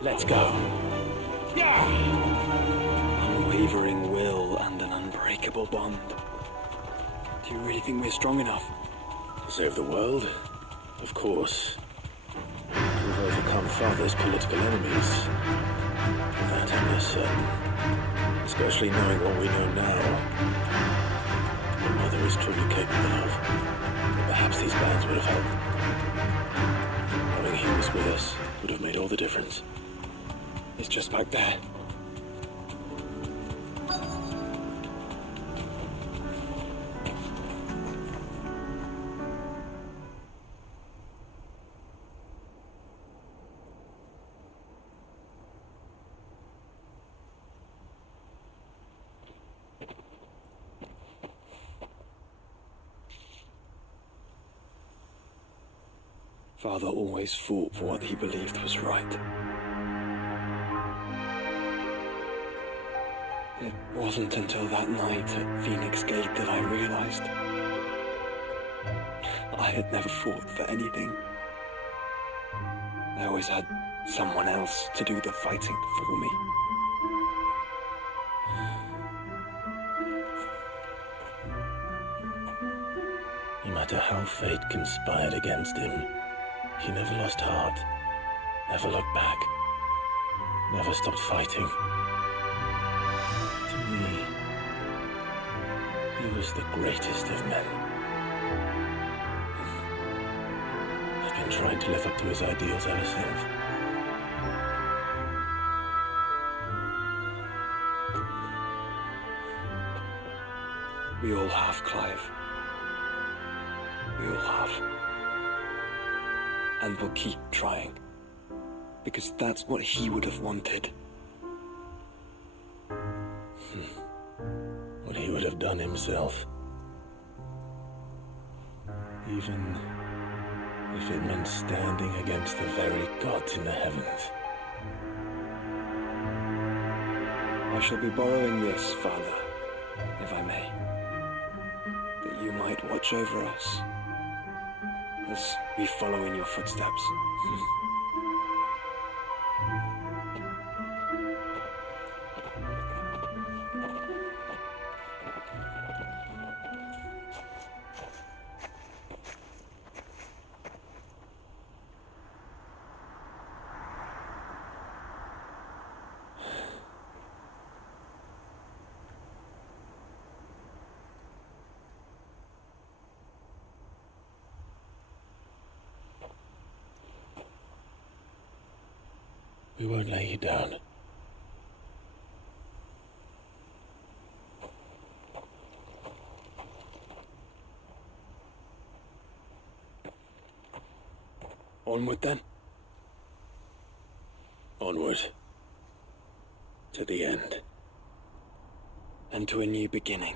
Let's go. Yeah! Unwavering will and an unbreakable bond. Do you really think we're strong enough? To save the world? Of course. We've overcome Father's political enemies. That I'm less certain. Especially knowing what we know now. What Mother is truly capable of. But perhaps these bands would have helped. Knowing he was with us would have made all the difference. It's just back there. Father always fought for what he believed was right. It wasn't until that night at Phoenix Gate that I realized I had never fought for anything. I always had someone else to do the fighting for me. No matter how fate conspired against him, he never lost heart, never looked back, never stopped fighting. To me, he was the greatest of men. I've been trying to live up to his ideals ever since. We all have, Clive. We all have. And we'll keep trying. Because that's what he would have wanted. What he would have done himself. Even if it meant standing against the very gods in the heavens. I shall be borrowing this, Father, if I may. That you might watch over us as we follow in your footsteps. We won't lay you down. Onward then. Onward. To the end. And to a new beginning.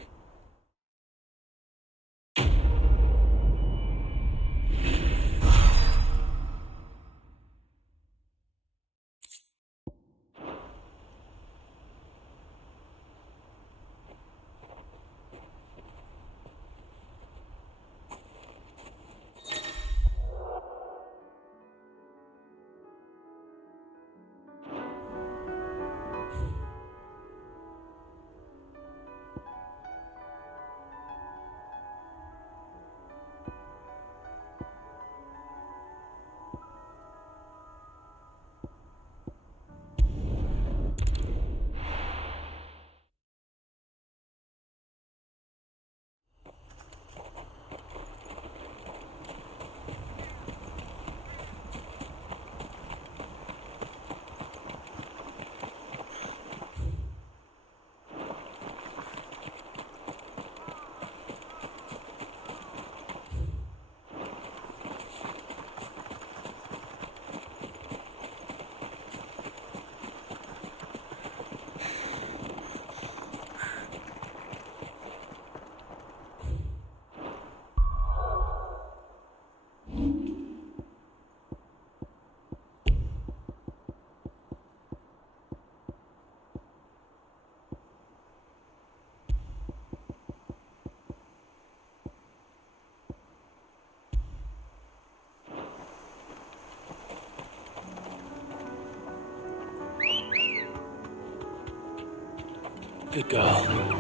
Good girl.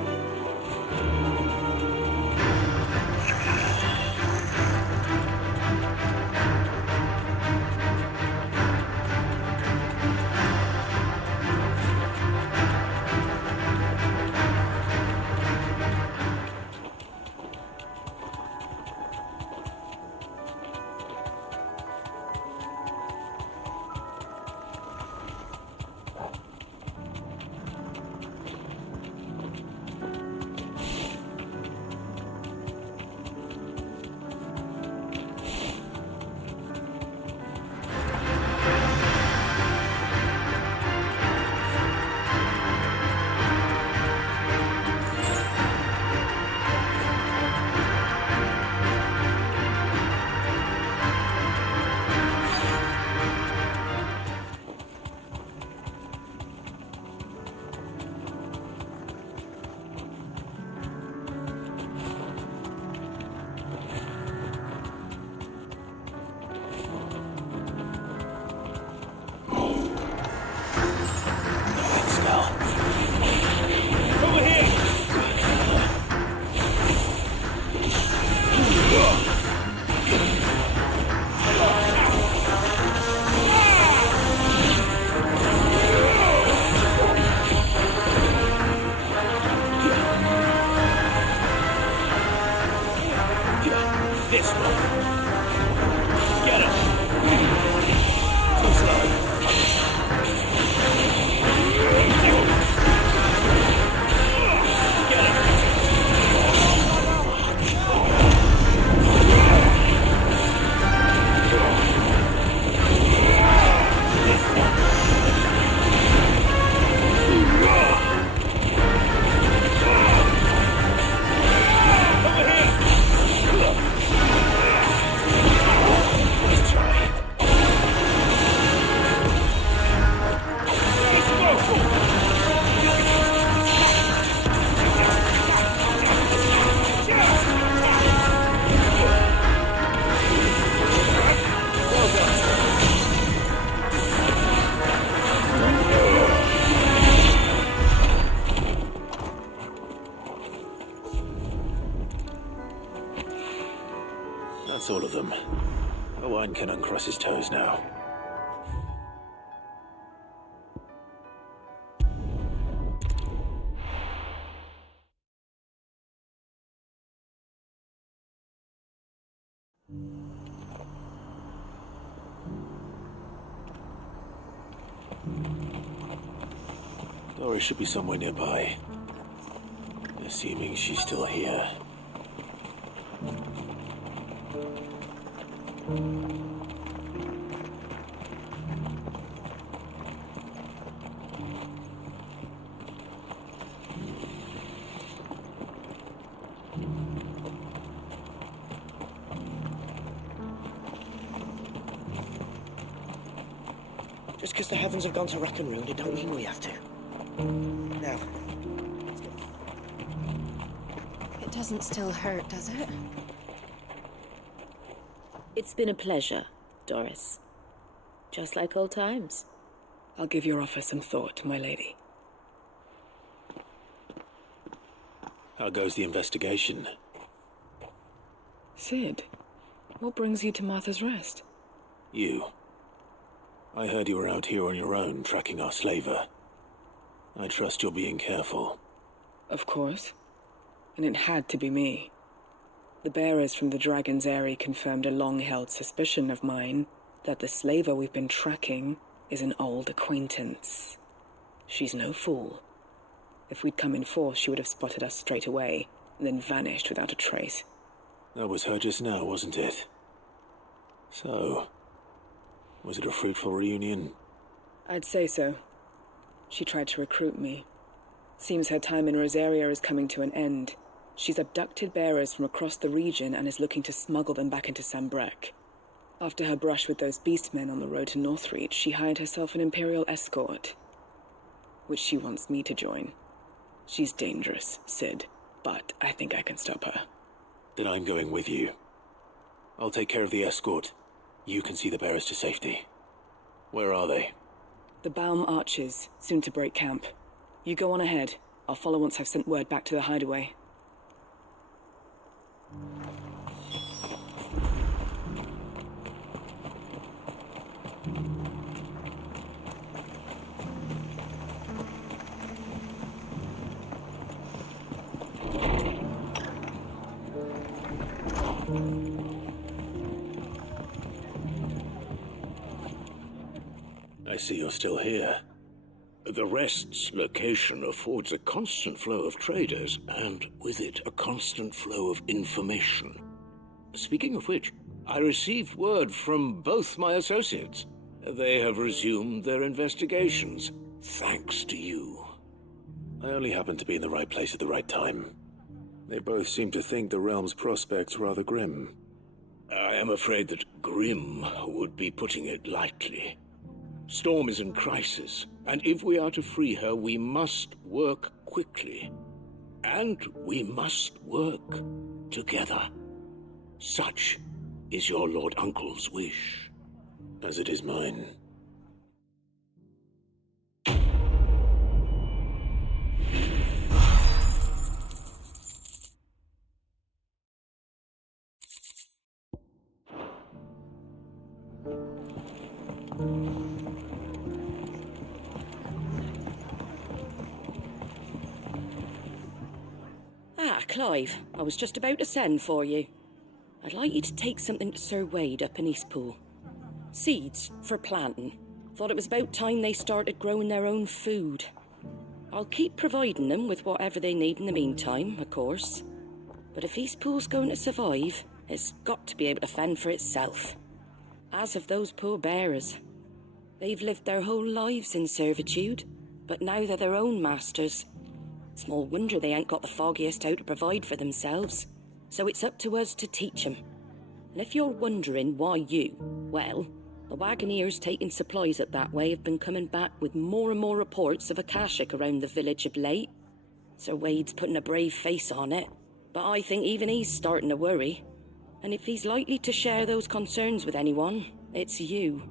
That's all of them. Owain can uncross his toes now. Doris should be somewhere nearby. Assuming she's still here. Just because the heavens have gone to rack and ruin, it don't mean we have to. Now. It doesn't still hurt, does it? It's been a pleasure, Doris. Just like old times. I'll give your offer some thought, my lady. How goes the investigation? Sid, what brings you to Martha's Rest? You. I heard you were out here on your own, tracking our slaver. I trust you're being careful. Of course. And it had to be me. The bearers from the Dragon's Eyrie confirmed a long-held suspicion of mine that the slaver we've been tracking is an old acquaintance. She's no fool. If we'd come in force, she would have spotted us straight away, and then vanished without a trace. That was her just now, wasn't it? So, was it a fruitful reunion? I'd say so. She tried to recruit me. Seems her time in Rosaria is coming to an end. She's abducted bearers from across the region and is looking to smuggle them back into Sambrec. After her brush with those beastmen on the road to Northreach, she hired herself an Imperial escort, which she wants me to join. She's dangerous, Sid, but I think I can stop her. Then I'm going with you. I'll take care of the escort. You can see the bearers to safety. Where are they? The Baum Archers, soon to break camp. You go on ahead. I'll follow once I've sent word back to the hideaway. I see you're still here. The Rest's location affords a constant flow of traders, and with it, a constant flow of information. Speaking of which, I received word from both my associates. They have resumed their investigations, thanks to you. I only happened to be in the right place at the right time. They both seem to think the realm's prospects rather grim. I am afraid that grim would be putting it lightly. Storm is in crisis, and if we are to free her, we must work quickly. And we must work together. Such is your Lord Uncle's wish. As it is mine. Clive, I was just about to send for you. I'd like you to take something to Sir Wade up in Eastpool. Seeds for planting. Thought it was about time they started growing their own food. I'll keep providing them with whatever they need in the meantime, of course. But if Eastpool's going to survive, it's got to be able to fend for itself. As of those poor bearers. They've lived their whole lives in servitude, but now they're their own masters. Small wonder they ain't got the foggiest how to provide for themselves. So it's up to us to teach them. And if you're wondering why you, well, the wagoneers taking supplies up that way have been coming back with more and more reports of Akashic around the village of late. Sir Wade's putting a brave face on it, but I think even he's starting to worry. And if he's likely to share those concerns with anyone, it's you.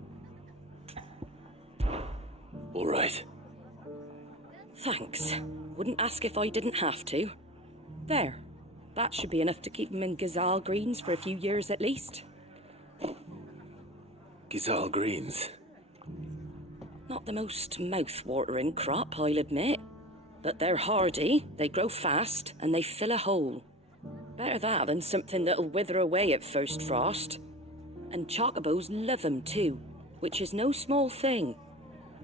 All right. Thanks. Wouldn't ask if I didn't have to. There. That should be enough to keep him in Gazal Greens for a few years at least. Gazal Greens? Not the most mouth-watering crop, I'll admit. But they're hardy, they grow fast, and they fill a hole. Better that than something that'll wither away at first frost. And chocobos love 'em too, which is no small thing.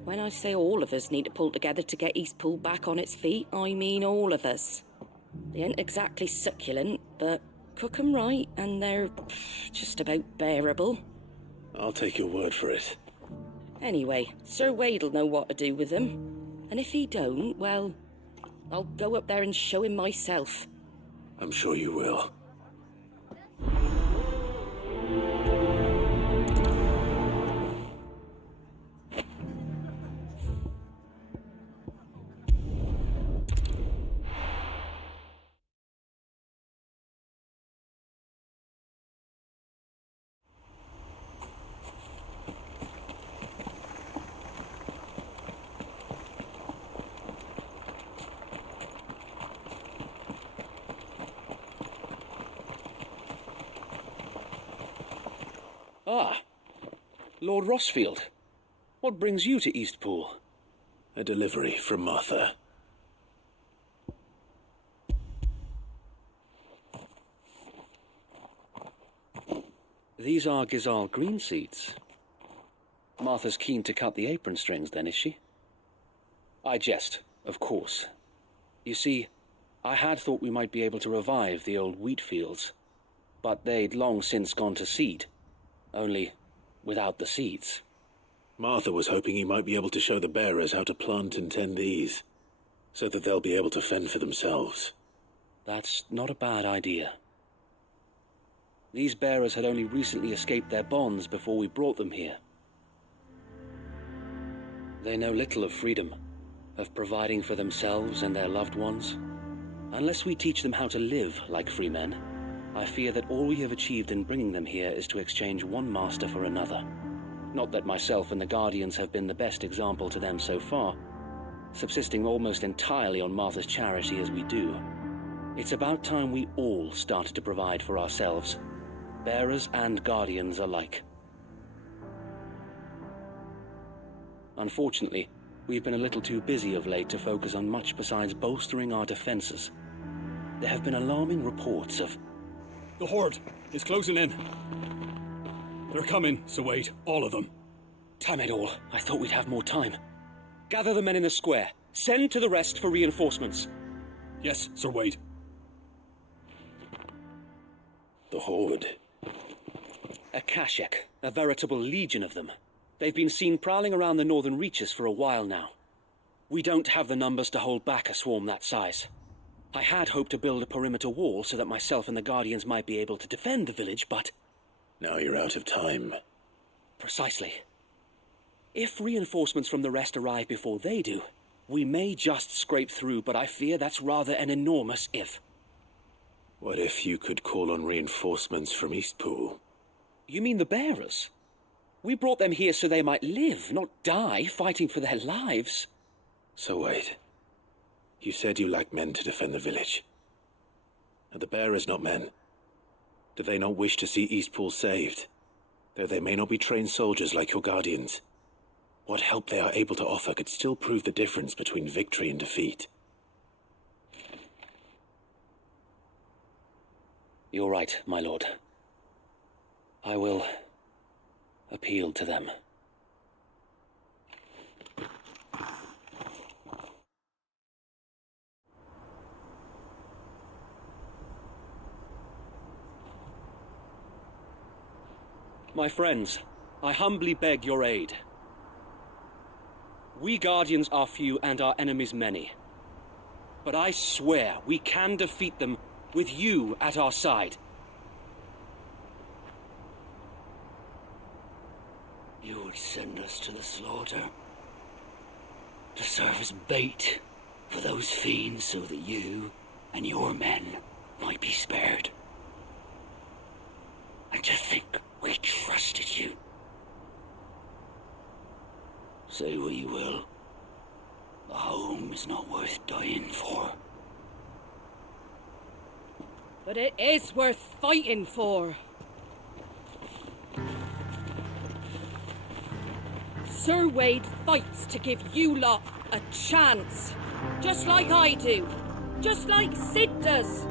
When I say all of us need to pull together to get Eastpool back on its feet, I mean all of us. They ain't exactly succulent, but cook 'em right and they're just about bearable. I'll take your word for it. Anyway, Sir Wade'll know what to do with them. And if he don't, well, I'll go up there and show him myself. I'm sure you will. Ah, Lord Rossfield. What brings you to Eastpool? A delivery from Martha. These are Gazal green seeds. Martha's keen to cut the apron strings then, is she? I jest, of course. You see, I had thought we might be able to revive the old wheat fields, but they'd long since gone to seed. Only without the seeds. Martha was hoping he might be able to show the bearers how to plant and tend these, so that they'll be able to fend for themselves. That's not a bad idea. These bearers had only recently escaped their bonds before we brought them here. They know little of freedom, of providing for themselves and their loved ones. Unless we teach them how to live like free men, I fear that all we have achieved in bringing them here is to exchange one master for another. Not that myself and the Guardians have been the best example to them so far, subsisting almost entirely on Martha's charity as we do, it's about time we all started to provide for ourselves, bearers and guardians alike. Unfortunately, we've been a little too busy of late to focus on much besides bolstering our defenses. There have been alarming reports of... The Horde is closing in. They're coming, so wait, all of them. Damn it all, I thought we'd have more time. Gather the men in the square. Send to the rest for reinforcements. Yes, Sir Wade. The Horde. A Kashek, a veritable legion of them. They've been seen prowling around the northern reaches for a while now. We don't have the numbers to hold back a swarm that size. I had hoped to build a perimeter wall so that myself and the Guardians might be able to defend the village, but... Now you're out of time. Precisely. If reinforcements from the rest arrive before they do, we may just scrape through, but I fear that's rather an enormous if. What if you could call on reinforcements from Eastpool? You mean the bearers? We brought them here so they might live, not die, fighting for their lives. So wait. You said you lacked men to defend the village. Are the bearers not men? Do they not wish to see Eastpool saved? Though they may not be trained soldiers like your guardians. What help they are able to offer could still prove the difference between victory and defeat. You're right, my lord. I will appeal to them. My friends, I humbly beg your aid. We Guardians are few and our enemies many. But I swear we can defeat them with you at our side. You would send us to the slaughter, to serve as bait for those fiends so that you and your men might be spared. And to think we trusted you. Say what you will, the home is not worth dying for. But it is worth fighting for. Sir Wade fights to give you lot a chance. Just like I do. Just like Sid does.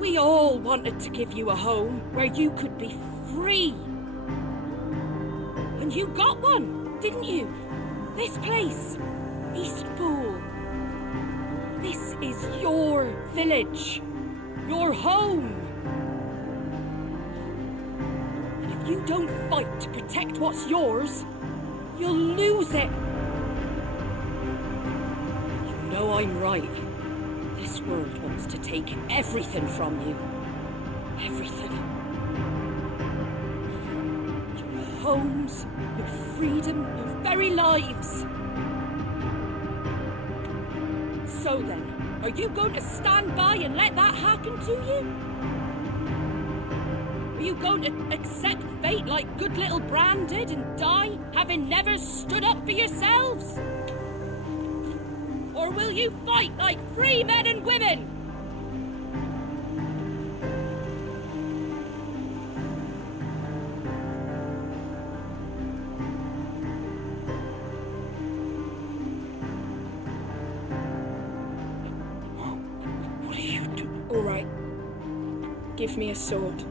We all wanted to give you a home where you could be free. And you got one, didn't you? This place, Eastpool. This is your village. Your home. And if you don't fight to protect what's yours, you'll lose it. You know I'm right. This world wants to take everything from you. Everything. Your homes, your freedom, your very lives. So then, are you going to stand by and let that happen to you? Are you going to accept fate like good little Bran did and die, having never stood up for yourselves? Or will you fight like free men and women? What do you do? All right. Give me a sword.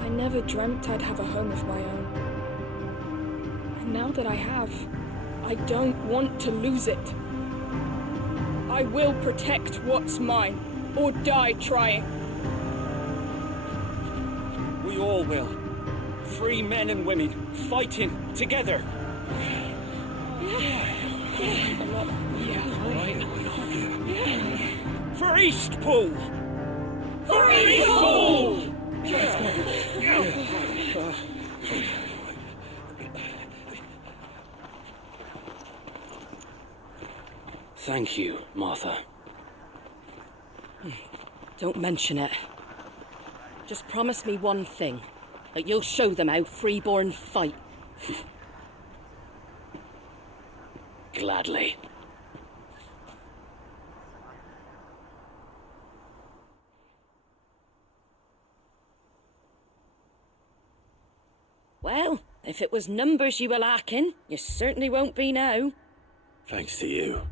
I never dreamt I'd have a home of my own. And now that I have, I don't want to lose it. I will protect what's mine, or die trying. We all will. Free men and women, fighting together. For Eastpool! For Eastpool! Thank you, Martha. Don't mention it. Just promise me one thing. That you'll show them how freeborn fight. Gladly. Well, if it was numbers you were lacking, you certainly won't be now. Thanks to you.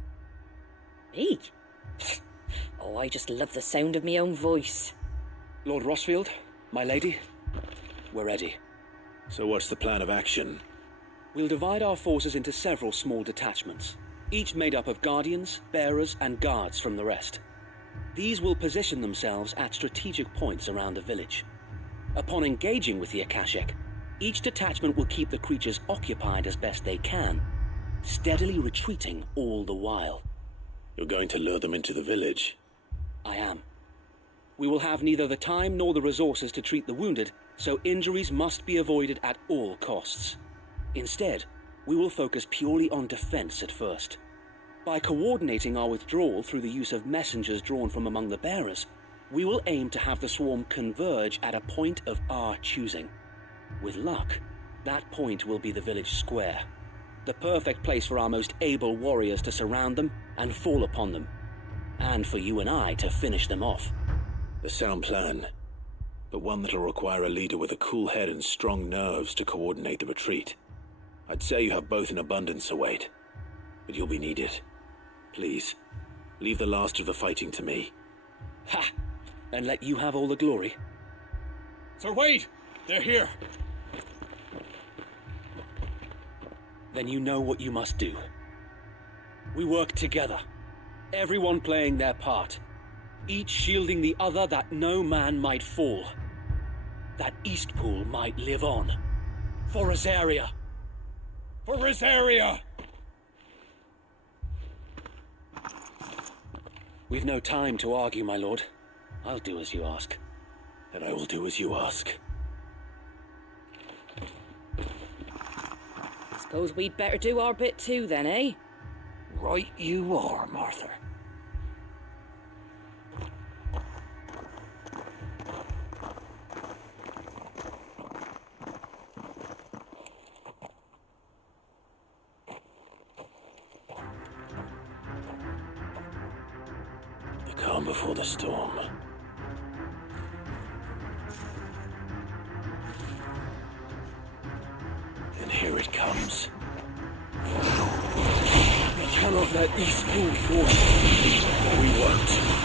Me? Oh, I just love the sound of my own voice. Lord Rosfield, my lady, we're ready. So what's the plan of action? We'll divide our forces into several small detachments, each made up of guardians, bearers, and guards from the rest. These will position themselves at strategic points around the village. Upon engaging with the Akashic, each detachment will keep the creatures occupied as best they can, steadily retreating all the while. You're going to lure them into the village? I am. We will have neither the time nor the resources to treat the wounded, so injuries must be avoided at all costs. Instead, we will focus purely on defense at first. By coordinating our withdrawal through the use of messengers drawn from among the bearers, we will aim to have the swarm converge at a point of our choosing. With luck, that point will be the village square, the perfect place for our most able warriors to surround them and fall upon them, and for you and I to finish them off. A sound plan, but one that'll require a leader with a cool head and strong nerves to coordinate the retreat. I'd say you have both in abundance, Wade, but you'll be needed. Please, leave the last of the fighting to me. Ha! And let you have all the glory. Sir Wade! They're here! Then you know what you must do. We work together, everyone playing their part, each shielding the other that no man might fall, that Eastpool might live on. For Rosaria! For Rosaria! We've no time to argue, my lord. I'll do as you ask. And I will do as you ask. Suppose we'd better do our bit too then, eh? Right you are, Martha. The calm before the storm. And here it comes. We cannot let Eastpool fall. We won't.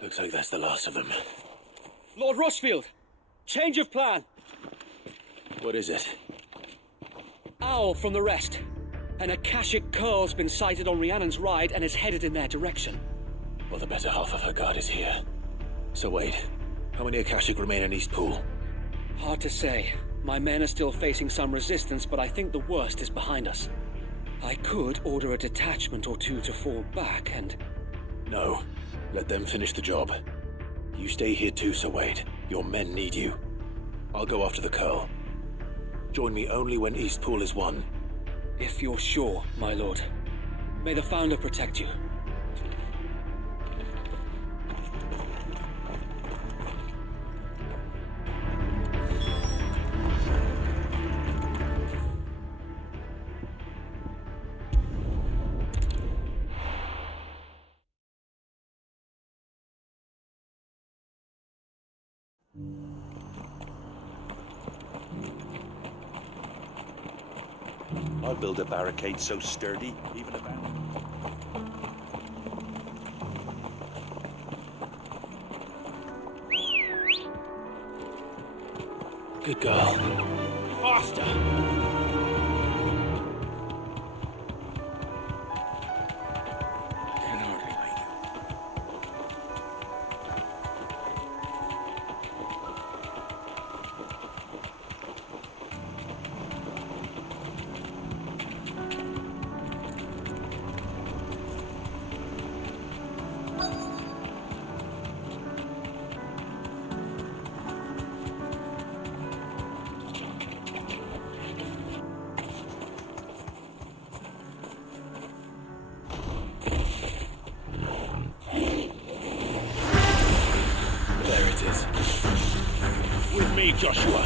Looks like that's the last of them. Lord Rosfield! Change of plan! What is it? Owl from the rest. An Akashic curl's been sighted on Rhiannon's ride and is headed in their direction. Well, the better half of her guard is here. So wait, how many Akashic remain in Eastpool? Hard to say. My men are still facing some resistance, but I think the worst is behind us. I could order a detachment or two to fall back and... No. Let them finish the job. You stay here too, Sir Wade. Your men need you. I'll go after the Curl. Join me only when Eastpool is won. If you're sure, my lord. May the Founder protect you. I'll build a barricade so sturdy, even a Good girl. Faster! Can hardly wait. With me, Joshua.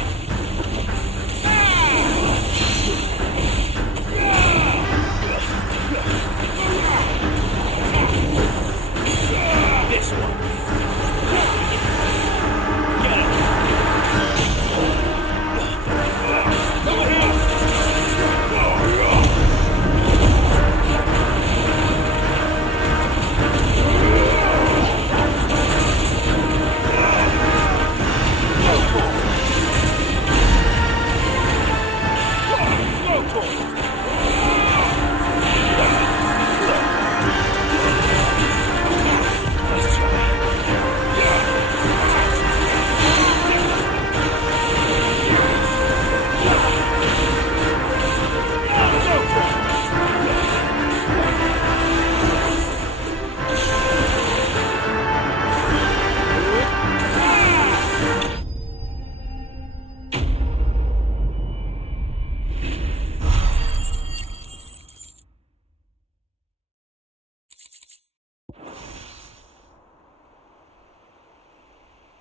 This one. Get it. Over here.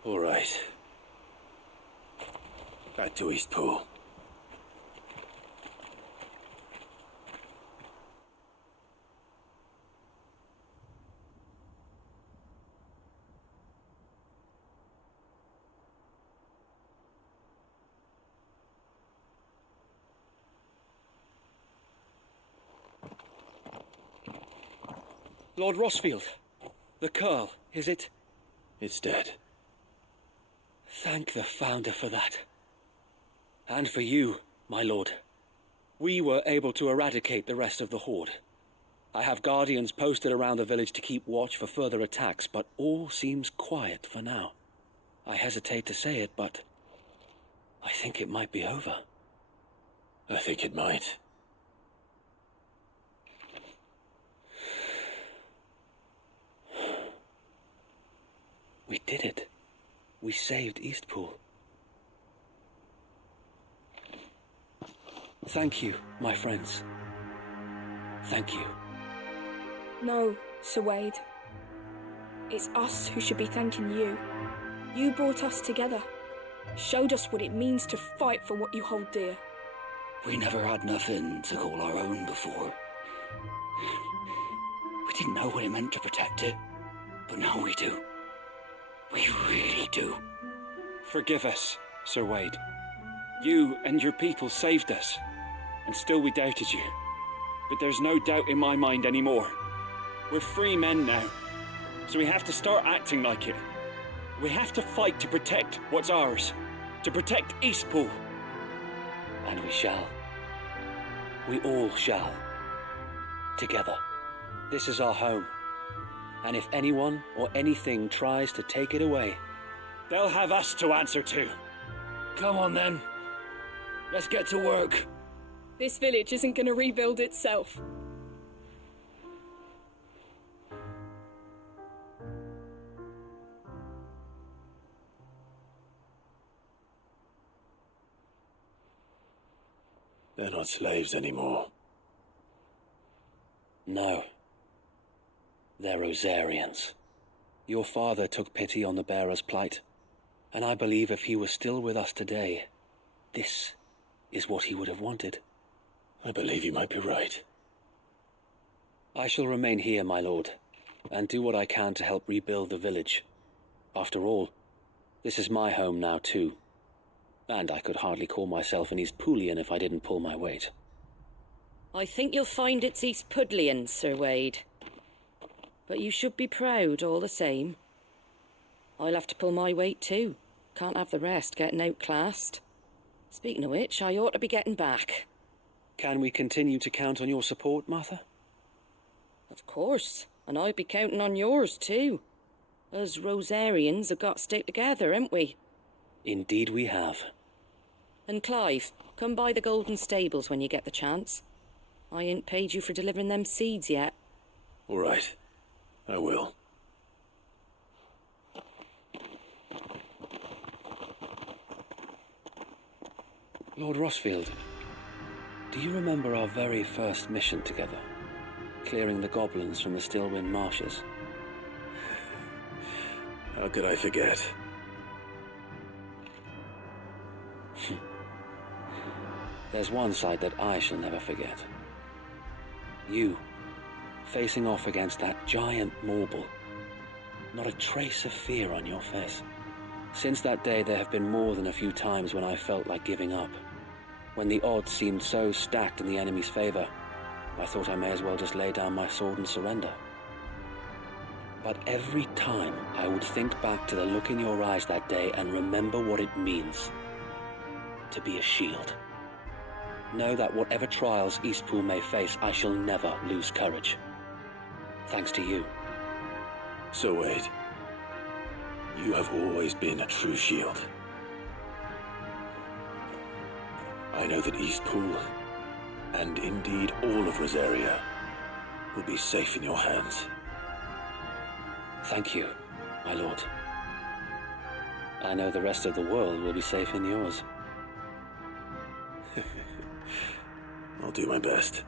All right. Back to Eastpool. Lord Rossfield, the Curl, is it? It's dead. Thank the Founder for that. And for you, my lord. We were able to eradicate the rest of the Horde. I have guardians posted around the village to keep watch for further attacks, but all seems quiet for now. I hesitate to say it, but I think it might be over. I think it might. We did it. We saved Eastpool. Thank you, my friends. Thank you. No, Sir Wade. It's us who should be thanking you. You brought us together. Showed us what it means to fight for what you hold dear. We never had nothing to call our own before. We didn't know what it meant to protect it, but now we do. We really do. Forgive us, Sir Wade. You and your people saved us, and still we doubted you. But there's no doubt in my mind anymore. We're free men now, so we have to start acting like it. We have to fight to protect what's ours, to protect Eastpool. And we shall. We all shall. Together. This is our home. And if anyone or anything tries to take it away, they'll have us to answer to. Come on then. Let's get to work. This village isn't going to rebuild itself. They're not slaves anymore. No. They're Rosarians. Your father took pity on the bearer's plight, and I believe if he was still with us today, this is what he would have wanted. I believe you might be right. I shall remain here, my lord, and do what I can to help rebuild the village. After all, this is my home now too, and I could hardly call myself an East Poolian if I didn't pull my weight. I think you'll find it's East Pudlian, Sir Wade. But you should be proud all the same. I'll have to pull my weight too. Can't have the rest getting outclassed. Speaking of which, I ought to be getting back. Can we continue to count on your support, Martha? Of course, and I'd be counting on yours too. Us Rosarians have got to stick together, haven't we? Indeed we have. And Clive, come by the Golden Stables when you get the chance. I ain't paid you for delivering them seeds yet. All right. I will. Lord Rossfield, do you remember our very first mission together? Clearing the goblins from the Stillwind Marshes? How could I forget? There's one side that I shall never forget. You, facing off against that giant Morble. Not a trace of fear on your face. Since that day, there have been more than a few times when I felt like giving up. When the odds seemed so stacked in the enemy's favor, I thought I may as well just lay down my sword and surrender. But every time I would think back to the look in your eyes that day and remember what it means to be a shield. Know that whatever trials Eastpool may face, I shall never lose courage. Thanks to you. So Wade, you have always been a true shield. I know that Eastpool, and indeed all of Rosaria, will be safe in your hands. Thank you, my lord. I know the rest of the world will be safe in yours. I'll do my best.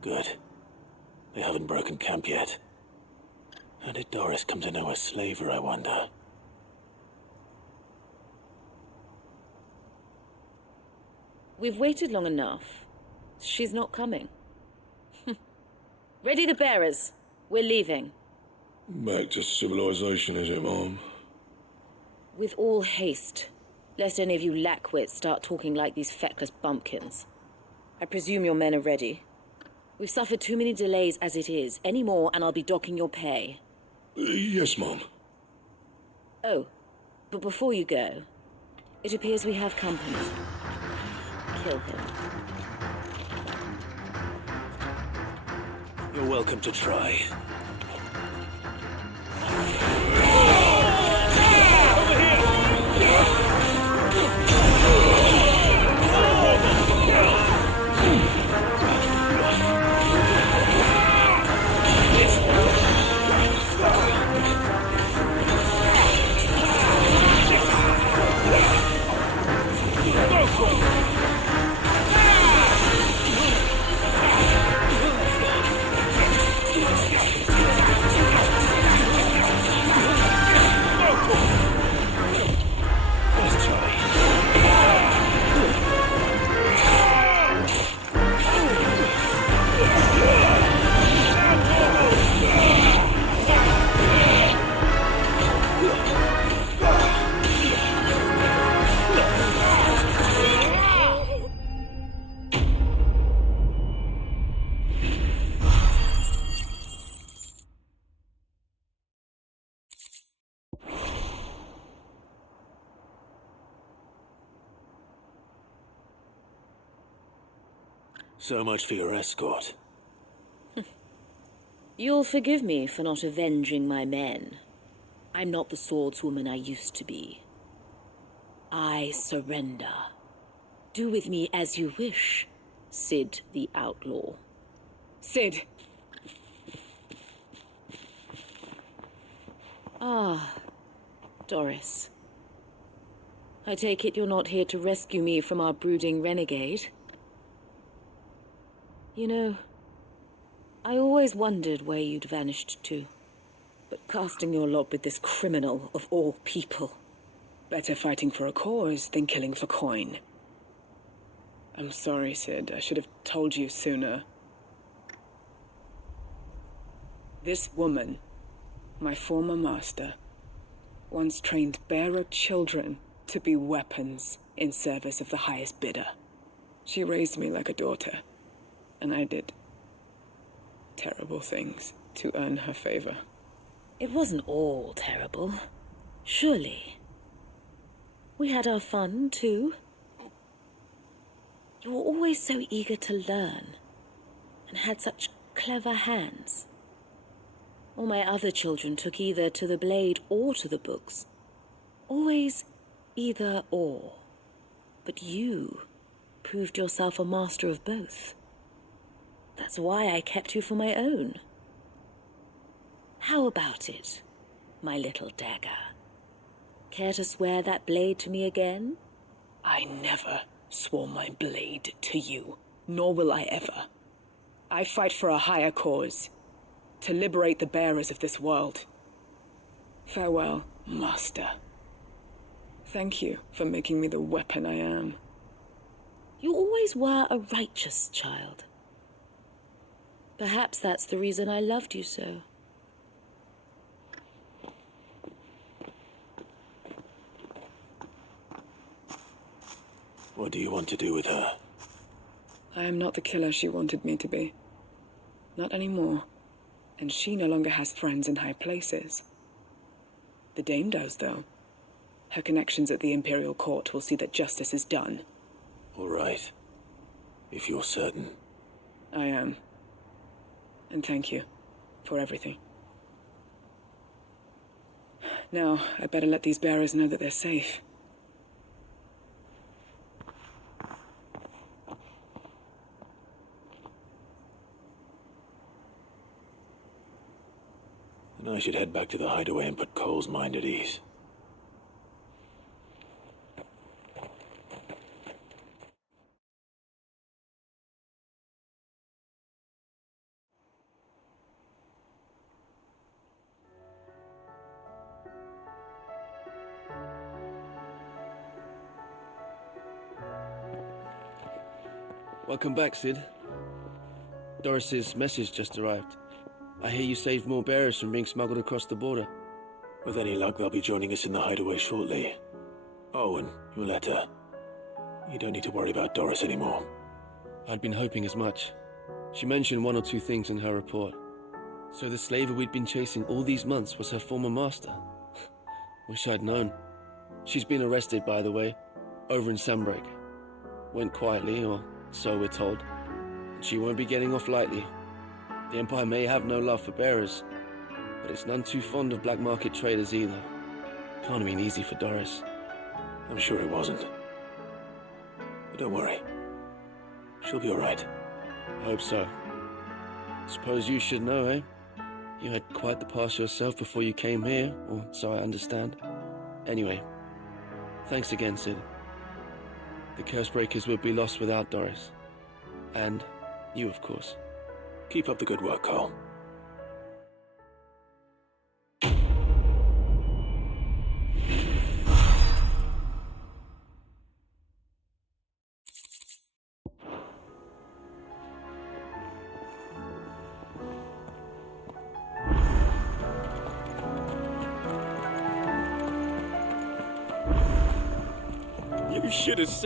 Good. They haven't broken camp yet. How did Doris come to know a slaver, I wonder? We've waited long enough. She's not coming. Ready the bearers. We're leaving. Back to civilization, is it, Mom? With all haste. Lest any of you lackwits start talking like these feckless bumpkins. I presume your men are ready. We've suffered too many delays as it is. Any more and I'll be docking your pay. Yes, Mom. Oh, but before you go, it appears we have company. Kill him. You're welcome to try. Go! So much for your escort. You'll forgive me for not avenging my men. I'm not the swordswoman I used to be. I surrender. Do with me as you wish, Sid the Outlaw. Sid! Ah, Doris. I take it you're not here to rescue me from our brooding renegade? You know, I always wondered where you'd vanished to. But casting your lot with this criminal of all people... Better fighting for a cause than killing for coin. I'm sorry, Sid. I should have told you sooner. This woman, my former master, once trained bearer children to be weapons in service of the highest bidder. She raised me like a daughter, and I did terrible things to earn her favor. It wasn't all terrible, surely. We had our fun, too. You were always so eager to learn, and had such clever hands. All my other children took either to the blade or to the books. Always either or. But you proved yourself a master of both. That's why I kept you for my own. How about it, my little dagger? Care to swear that blade to me again? I never swore my blade to you, nor will I ever. I fight for a higher cause, to liberate the bearers of this world. Farewell, Master. Thank you for making me the weapon I am. You always were a righteous child. Perhaps that's the reason I loved you so. What do you want to do with her? I am not the killer she wanted me to be. Not anymore. And she no longer has friends in high places. The Dame does, though. Her connections at the Imperial Court will see that justice is done. All right. If you're certain. I am. And thank you for everything. Now, I better let these bearers know that they're safe. And I should head back to the hideaway and put Cole's mind at ease. Welcome back, Sid. Doris's message just arrived. I hear you saved more bearers from being smuggled across the border. With any luck, they'll be joining us in the hideaway shortly. Oh, and your letter. You don't need to worry about Doris anymore. I'd been hoping as much. She mentioned one or two things in her report. So the slaver we'd been chasing all these months was her former master. Wish I'd known. She's been arrested, by the way, over in Sunbreak. Went quietly, or so we're told. And she won't be getting off lightly. The Empire may have no love for bearers, but it's none too fond of black market traders either. Can't have been easy for Doris. I'm sure it wasn't. But don't worry. She'll be all right. I hope so. Suppose you should know, eh? You had quite the past yourself before you came here, or so I understand. Anyway, thanks again, Sid. The Cursebreakers would be lost without Doris. And you, of course. Keep up the good work, Cole. You should have seen